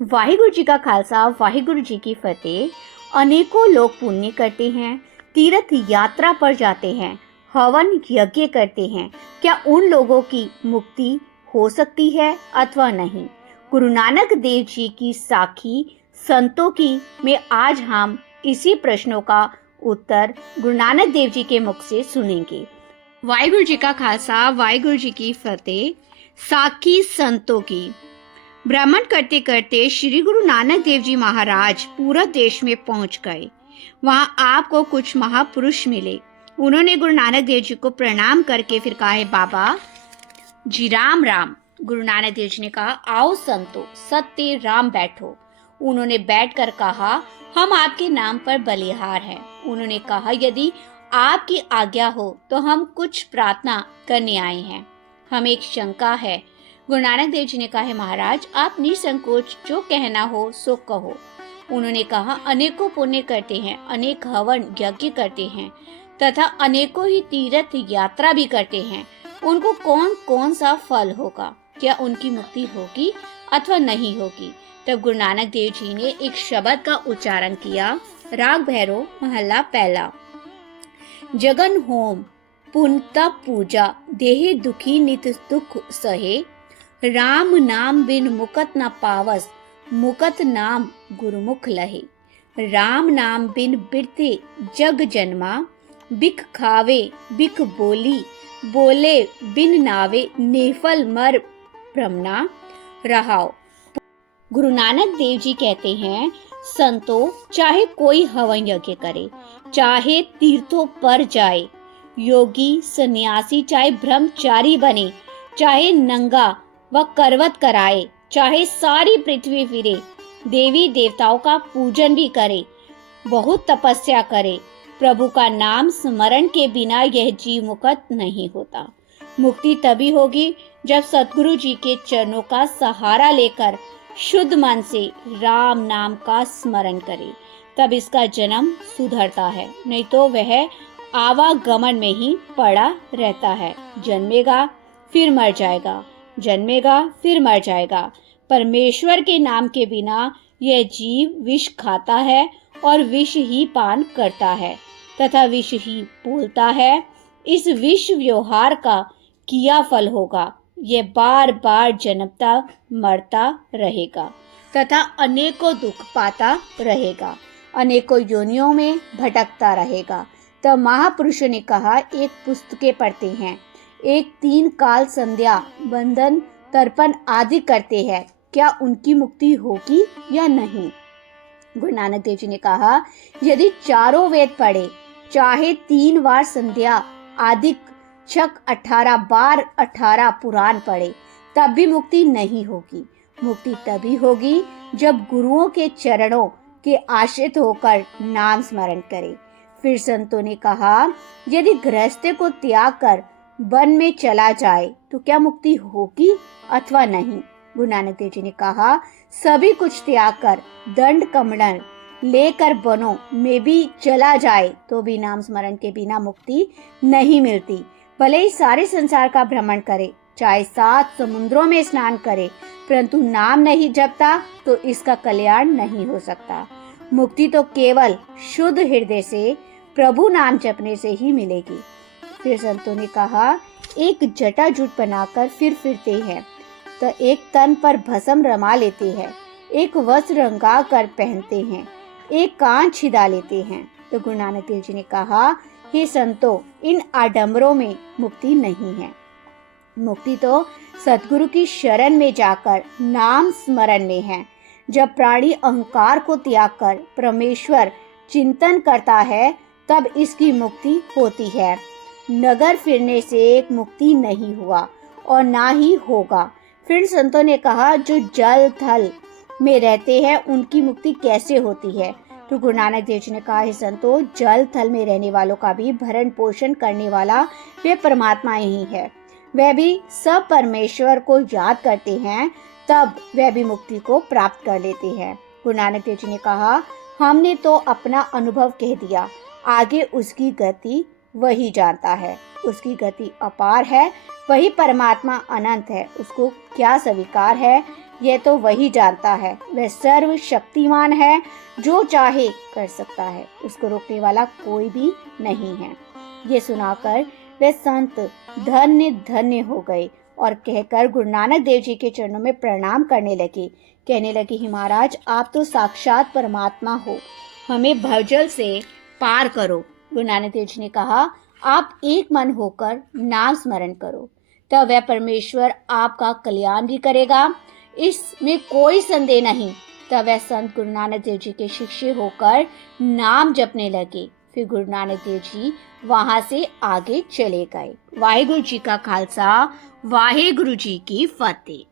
वाहिगुरु जी का खालसा, वाहिगुरु जी की फतेह। अनेकों लोग पुण्य करते हैं, तीर्थ यात्रा पर जाते हैं, हवन यज्ञ करते हैं। क्या उन लोगों की मुक्ति हो सकती है अथवा नहीं? गुरु नानक देव जी की साखी संतों की में आज हम इसी प्रश्नों का उत्तर गुरु नानक देव जी के मुख से सुनेंगे। वाहिगुरु जी का खालसा, वाहिगुरु जी की फतेह। साखी संतों की। भ्रमण करते करते श्री गुरु नानक देव जी महाराज पूरब देश में पहुंच गए। वहां आपको कुछ महापुरुष मिले। उन्होंने गुरु नानक देव जी को प्रणाम करके फिर कहा, बाबा जी राम राम। गुरु नानक देव जी ने कहा, आओ संतो, सत्य राम बैठो। उन्होंने बैठकर कहा, हम आपके नाम पर बलिहार हैं। उन्होंने कहा, यदि आपकी आज्ञा हो तो हम कुछ प्रार्थना करने आए हैं। हमें एक शंका है। गुरु नानक देव जी ने कहा, महाराज आप निसंकोच जो कहना हो सो कहो। उन्होंने कहा, अनेकों पुण्य करते हैं, अनेक हवन यज्ञ करते हैं तथा अनेकों ही तीर्थ यात्रा भी करते हैं। उनको कौन कौन सा फल होगा? क्या उनकी मुक्ति होगी अथवा नहीं होगी? तब गुरु नानक देव जी ने एक शब्द का उच्चारण किया। राग भैरव महला पहला। जगन होम पुन तप पूजा, देहे दुखी नित दुख सहे। राम नाम बिन मुकत न पावस, मुकत नाम गुरुमुख लहे। राम नाम बिन बिरते जग जन्मा, बिख खावे बिख बोली, बोले बिन नावे नेफल मर भ्रमना रहाओ। गुरु नानक देव जी कहते हैं, संतो चाहे कोई हवन यज्ञ करे, चाहे तीर्थों पर जाए, योगी सन्यासी चाहे ब्रह्मचारी बने, चाहे नंगा व करवत कराए, चाहे सारी पृथ्वी फिरे, देवी देवताओं का पूजन भी करे, बहुत तपस्या करे, प्रभु का नाम स्मरण के बिना यह जीव मुक्त नहीं होता। मुक्ति तभी होगी जब सतगुरु जी के चरणों का सहारा लेकर शुद्ध मन से राम नाम का स्मरण करे, तब इसका जन्म सुधरता है। नहीं तो वह आवागमन में ही पड़ा रहता है। जन्मेगा फिर मर जाएगा, जन्मेगा फिर मर जाएगा। परमेश्वर के नाम के बिना यह जीव विष खाता है और विष ही पान करता है तथा विष ही बोलता है। इस विष व्यवहार का किया फल होगा। यह बार बार जन्मता मरता रहेगा तथा अनेकों दुख पाता रहेगा, अनेकों योनियों में भटकता रहेगा। तब महापुरुषों ने कहा, एक पुस्तकें पढ़ते हैं, एक 3 काल संध्या बंधन तर्पण आदि करते हैं, क्या उनकी मुक्ति होगी या नहीं? गुरु नानक देव जी ने कहा, यदि चारों वेद पढ़े, चाहे 3 बार संध्या आदि छक 18 बार 18 पुराण पढ़े, तब भी मुक्ति नहीं होगी। मुक्ति तभी होगी जब गुरुओं के चरणों के आश्रित होकर नाम स्मरण करे। फिर संतों ने कहा, यदि गृहस्थ को त्याग कर वन में चला जाए तो क्या मुक्ति होगी अथवा नहीं? गुरु नानक देव जी ने कहा, सभी कुछ त्याग कर दंड कमंडल लेकर वनों में भी चला जाए तो भी नाम स्मरण के बिना मुक्ति नहीं मिलती। भले ही सारे संसार का भ्रमण करे, चाहे 7 समुद्रों में स्नान करे, परंतु नाम नहीं जपता तो इसका कल्याण नहीं हो सकता। मुक्ति तो केवल शुद्ध हृदय से प्रभु नाम जपने से ही मिलेगी। फिर संतों ने कहा, एक जटा जुट बनाकर फिर फिरते हैं, तो एक तन पर भस्म रमा लेते हैं, एक वस्त्र रंगा कर पहनते हैं, एक कान छिदा लेते हैं। तो गुरु नानक देव जी ने कहा, हे संतो, इन आडंबरों में मुक्ति नहीं है। मुक्ति तो सतगुरु की शरण में जाकर नाम स्मरण में है। जब प्राणी अहंकार को त्याग कर परमेश्वर चिंतन करता है, तब इसकी मुक्ति होती है। नगर फिरने से एक मुक्ति नहीं हुआ और ना ही होगा। फिर संतों ने कहा, जो जल थल में रहते हैं उनकी मुक्ति कैसे होती है? तो गुरु नानक देव जी ने कहा, है संतो, जल थल में रहने वालों का भी भरण पोषण करने वाला वे परमात्मा ही है। वह भी सब परमेश्वर को याद करते हैं, तब वह भी मुक्ति को प्राप्त कर लेते हैं। गुरु नानक देव जी ने कहा, हमने तो अपना अनुभव कह दिया, आगे उसकी गति वही जानता है। उसकी गति अपार है, वही परमात्मा अनंत है। उसको क्या स्वीकार है यह तो वही जानता है, वह सर्वशक्तिमान है, जो चाहे कर सकता है, उसको रोकने वाला कोई भी नहीं है। ये सुनाकर वे संत धन्य धन्य हो गए और कहकर गुरु नानक देव जी के चरणों में प्रणाम करने लगे। कहने लगे, ही महाराज, आप तो साक्षात परमात्मा हो, हमें भवजल से पार करो। गुरु नानक देव जी ने कहा, आप एक मन होकर नाम स्मरण करो, तब वह परमेश्वर आपका कल्याण भी करेगा, इसमें कोई संदेह नहीं। तब वह संत गुरु नानक देव जी के शिष्य होकर नाम जपने लगे। फिर गुरु नानक देव जी वहां से आगे चले गए। वाहिगुरु जी का खालसा, वाहिगुरु जी की फतेह।